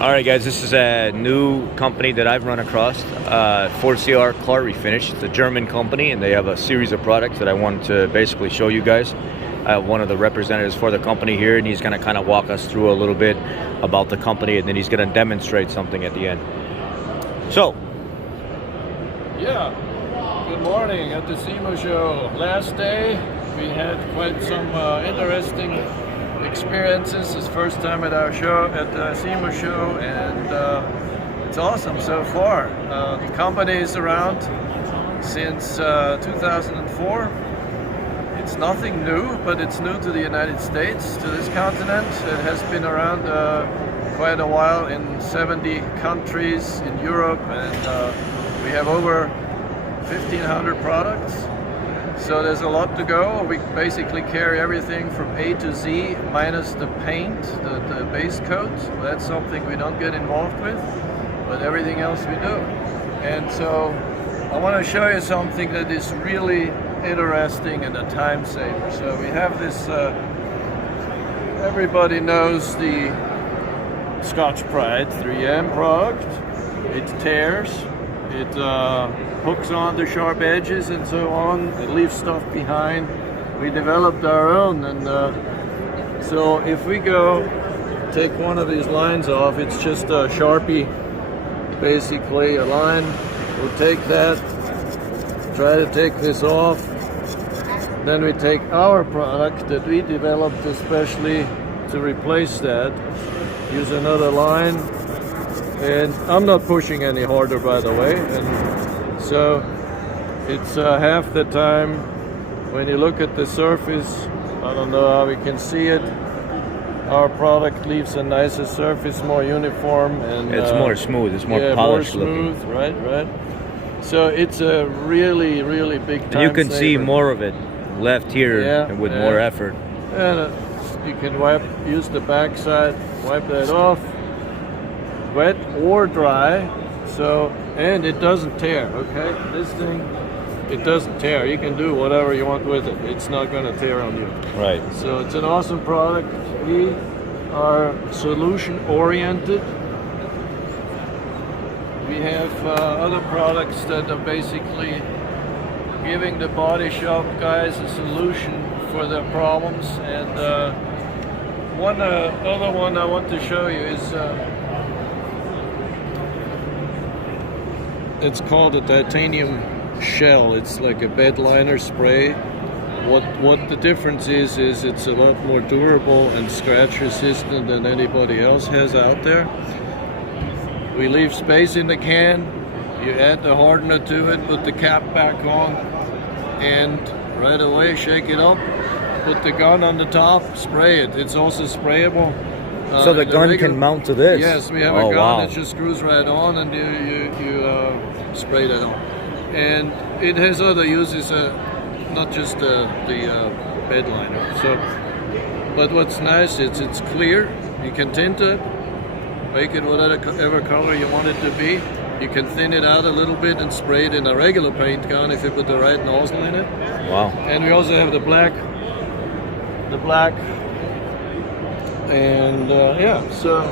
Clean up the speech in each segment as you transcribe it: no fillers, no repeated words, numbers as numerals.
Alright guys, this is a new company that I've run across, 4CR Car Refinish. It's a German company and they have a series of products that I wanted to basically show you guys. I have one of the representatives for the company here and he's going to kind of walk us through a little bit about the company and then he's going to demonstrate something at the end. So. Yeah, good morning at the SEMA show. Last day we had quite some interesting experiences. It's first time at our show, at the SEMA show, and it's awesome so far. The company is around since 2004. It's nothing new, but it's new to the United States, to this continent. It has been around quite a while in 70 countries in Europe, and we have over 1,500 products. So there's a lot to go. We basically carry everything from A to Z minus the paint, the base coat. That's something we don't get involved with, but everything else we do. And so I want to show you something that is really interesting and a time saver. So we have this, everybody knows the Scotch Brite 3M product. It tears, it hooks on the sharp edges and so on. It leaves stuff behind. We developed our own, and so if we go take one of these lines off, it's just a Sharpie, basically a line. We'll take that, try to take this off. Then we take our product that we developed especially to replace that, use another line, and I'm not pushing any harder, by the way, and so it's half the time. When you look at the surface, I don't know how we can see it, our product leaves a nicer surface, more uniform, and it's more smooth, it's more polished more smooth, looking. Right. So it's a really big time. And you can saver. see more of it left here with more effort. And you can use the back side, wipe that off, wet or dry. So, and it doesn't tear, okay? This thing, it doesn't tear. You can do whatever you want with it. It's not going to tear on you. Right. So it's an awesome product. We are solution oriented. We have other products that are basically giving the body shop guys a solution for their problems. And one other one I want to show you is it's called a titanium shell. It's like a bed liner spray. What the difference is it's a lot more durable and scratch resistant than anybody else has out there. We leave space in the can, you add the hardener to it, put the cap back on, and right away shake it up, put the gun on the top, spray it. It's also sprayable. So the gun can mount to this? Yes, we have a gun that just screws right on, and you spray that on. And it has other uses, not just the bed liner. So, but what's nice is it's clear. You can tint it, make it whatever color you want it to be. You can thin it out a little bit and spray it in a regular paint gun if you put the right nozzle in it. Wow. And we also have the black, and so,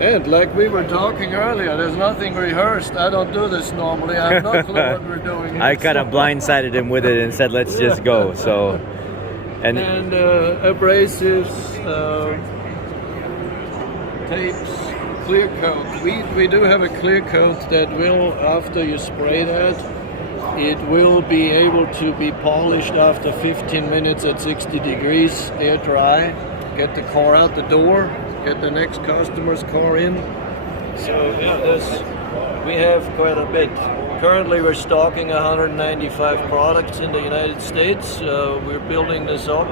and like we were talking earlier, there's nothing rehearsed. I don't do this normally. I have no clue what we're doing. I kind of blindsided him with it and said, let's just go. So, and abrasives, tapes, clear coat. We do have a clear coat that will, after you spray that, it will be able to be polished after 15 minutes at 60 degrees, air dry, get the car out the door, get the next customer's car in. So we have quite a bit. Currently we're stocking 195 products in the United States. We're building this up,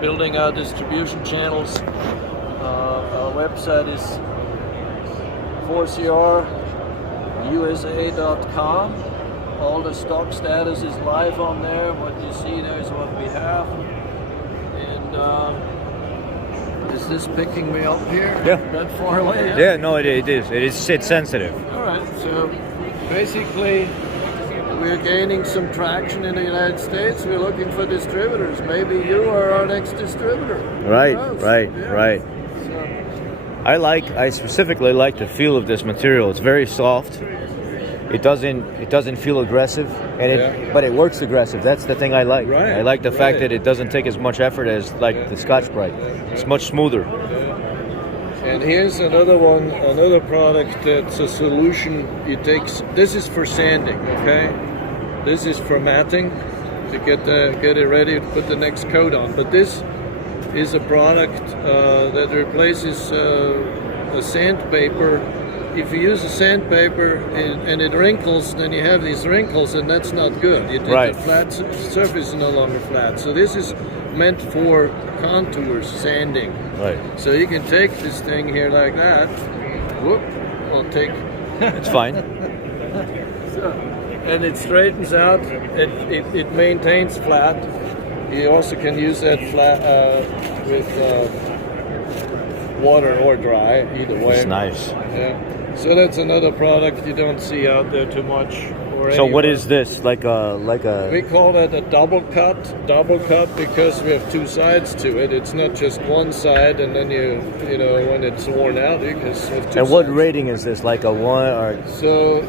building our distribution channels. Our website is 4CRUSA.com. All the stock status is live on there. What you see there is what we have. And is this picking me up here? Yeah. That far away? yeah, no, it is. It's sensitive. All right. So basically, we're gaining some traction in the United States. We're looking for distributors. Maybe you are our next distributor. Right. So, I specifically like the feel of this material. It's very soft. It doesn't feel aggressive, and but it works aggressive. That's the thing I like. Right, I like the fact that it doesn't take as much effort as like the Scotch Brite. It's much smoother. And here's another one, another product that's a solution. This is for sanding, okay? This is for matting to get it ready to put the next coat on. But this is a product that replaces a sandpaper. If you use a sandpaper and it wrinkles, then you have these wrinkles, and that's not good. The flat surface is no longer flat. So this is meant for contours, sanding. Right. So you can take this thing here like that. Whoop! I'll take. It's fine. And it straightens out. It maintains flat. You also can use that flat with water or dry, either way. It's nice. Yeah. So that's another product you don't see out there too much. So what is this? Like a? We call that a double cut. Double cut because we have two sides to it. It's not just one side, and then you know when it's worn out, because have two And what sides. rating is this? Like a 1 or? So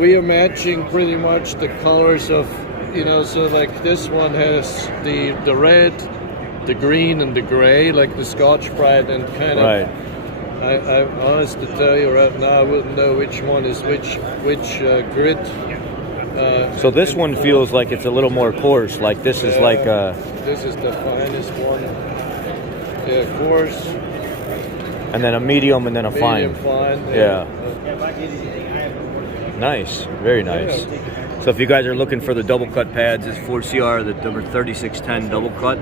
we are matching pretty much the colors of, so like this one has the red, the green, and the gray, like the Scotch Brite, and kind of. Right. I'm honest to tell you right now, I wouldn't know which one is which grit. So this one feels like it's a little more coarse. Like this is like This is the finest one. Yeah, coarse. And then a medium, and then a Medium fine. fine. Yeah. Nice. Very nice. So if you guys are looking for the double cut pads, it's 4CR, the number 3610 double cut.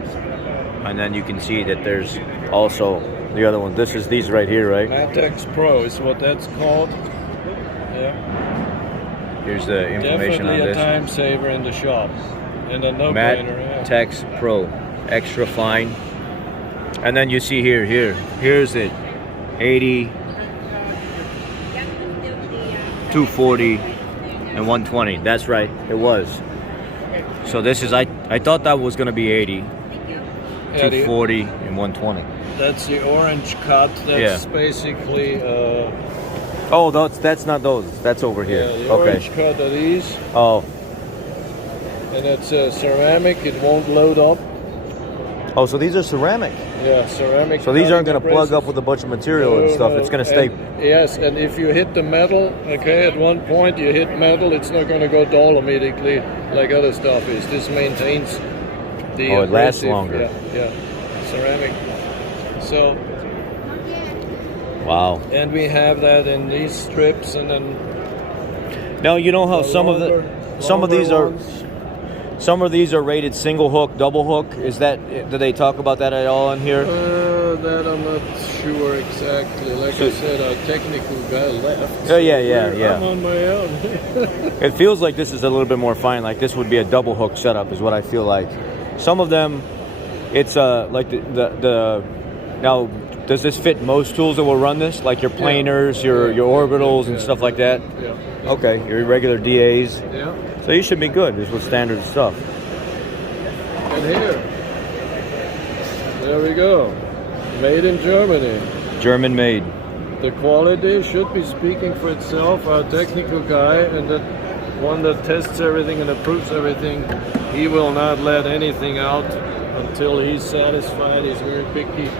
And then you can see that there's also the other one. This is these right here, right? Matex Pro is what that's called. Yeah. Here's the information Definitely on a this. time saver in the shop. And a no-brainer. Yeah. Matex Pro, extra fine. And then you see here's it, 80, 240, and 120. That's right, it was. So this is, I thought that was gonna be 80, 240, and 120. That's the orange cut. That's basically. Oh, that's not those. That's over here. Yeah, the orange cut are these. Oh. And it's ceramic. It won't load up. Oh, so these are ceramic. Yeah, ceramic. So these aren't going to plug up with a bunch of material and stuff. It's going to stay. Yes, and if you hit the metal, okay, at one point you hit metal, it's not going to go dull immediately like other stuff is. This maintains the. Oh, it lasts longer. Yeah, ceramic. So. Wow. And we have that in these strips, and then. Now you know how some of these are rated single hook, double hook. Is that? Do they talk about that at all in here? That I'm not sure exactly. Like I said, our technical guy left. Oh yeah. I'm on my own. It feels like this is a little bit more fine. Like this would be a double hook setup, is what I feel like. Some of them, it's like the now. Does this fit most tools that will run this? Like your planers, your orbitals, and stuff like that? Yeah. Okay, your regular DAs. Yeah. So you should be good. This was standard stuff. And here, there we go. Made in Germany. German made. The quality should be speaking for itself. Our technical guy, and that one that tests everything and approves everything, he will not let anything out until he's satisfied. He's very picky.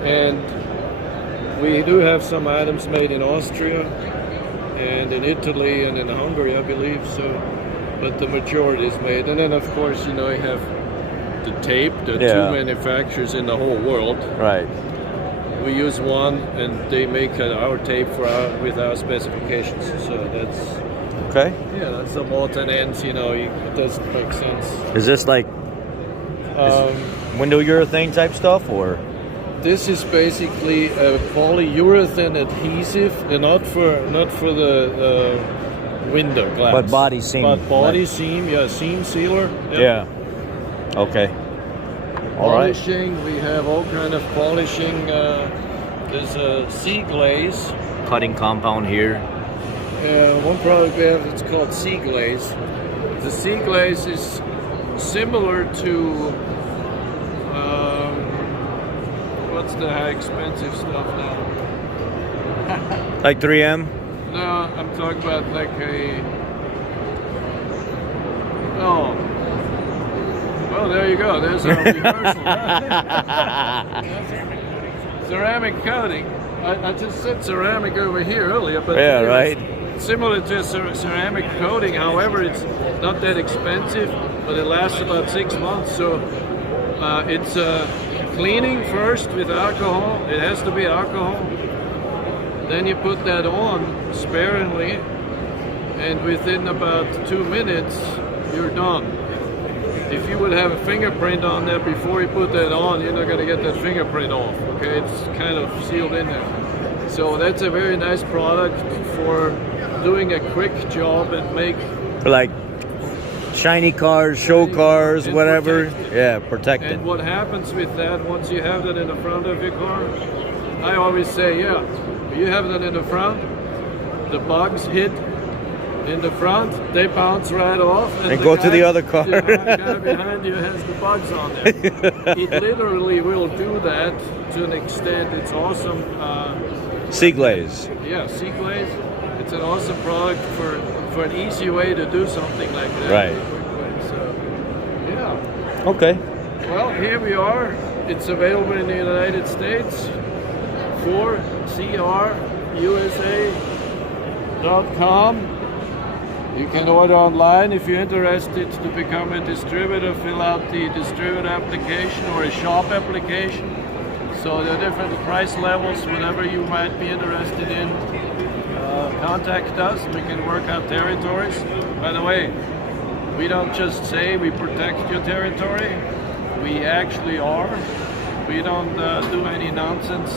And we do have some items made in Austria and in Italy and in Hungary, I believe, so, but the majority is made. And then of course, you have the tape, the two manufacturers in the whole world. Right. We use one, and they make our tape with our specifications, so that's... Okay. Yeah, that's the bolt and ends, it doesn't make sense. Is this like window urethane type stuff, or? This is basically a polyurethane adhesive, and not for the window glass. But body seam. But body seam, seam sealer. Yeah. Okay. All right. Polishing, we have all kind of polishing. There's a sea glaze. Cutting compound here. One product we have, it's called sea glaze. The sea glaze is similar to What's the high expensive stuff now? Like 3M? No, I'm talking about like a. Oh. Oh, there you go. There's a reversal. Ceramic coating. I just said ceramic over here earlier, but Yeah, right. Similar to ceramic coating. However, it's not that expensive, but it lasts about 6 months. So it's cleaning first with alcohol. It has to be alcohol. Then you put that on sparingly, and within about 2 minutes, you're done. If you would have a fingerprint on there before you put that on, you're not going to get that fingerprint off. Okay, it's kind of sealed in there. So that's a very nice product for doing a quick job and make Like shiny cars, show cars, and whatever. protect it. Yeah, protected. And what happens with that once you have that in the front of your car? I always say, yeah, you have that in the front, the bugs hit in the front, they bounce right off, And go to the other car. The guy behind you has the bugs on there. It literally will do that to an extent. It's awesome. Sea glaze. Yeah, sea glaze. It's an awesome product for an easy way to do something like that. Right. Quickly. So, yeah. Okay. Well, here we are. It's available in the United States for CRUSA.com. You can order online if you're interested to become a distributor. Fill out the distributor application or a shop application. So there are different price levels, whatever you might be interested in. Contact us. We can work out territories. By the way, we don't just say we protect your territory. We actually are. We don't do any nonsense.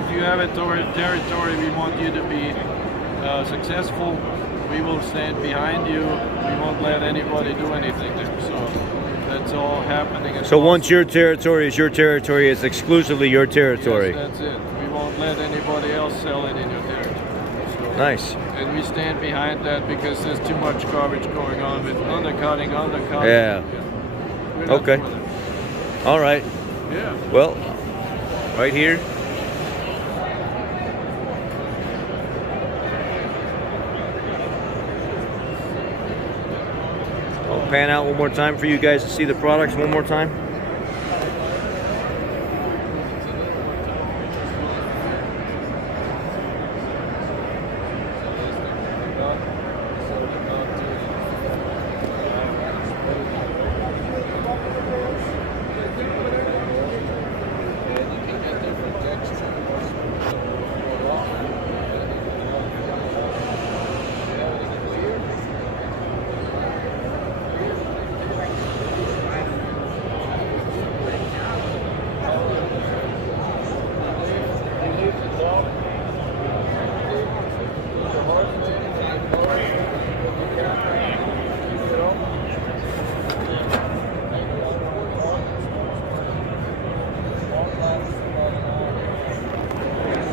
If you have a territory, we want you to be successful. We will stand behind you. We won't let anybody do anything there. So that's all happening. So once your territory is your territory, it's exclusively your territory. Yes, that's it. We won't let anybody else sell it in your territory. So, Nice. and we stand behind that because there's too much garbage going on with undercutting. Yeah. We're not Okay. for that. All right. Yeah. Well, right here. I'll pan out one more time for you guys to see the products one more time.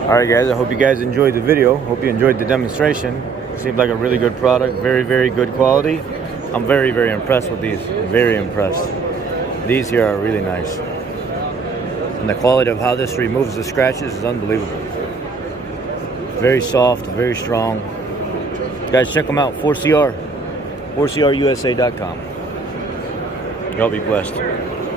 Alright guys, I hope you guys enjoyed the video. Hope you enjoyed the demonstration. Seemed like a really good product, very, very good quality. I'm very, very impressed with these. Very impressed. These here are really nice. And the quality of how this removes the scratches is unbelievable. Very soft, very strong. Guys, check them out, 4CR. 4CRUSA.com. Y'all be blessed.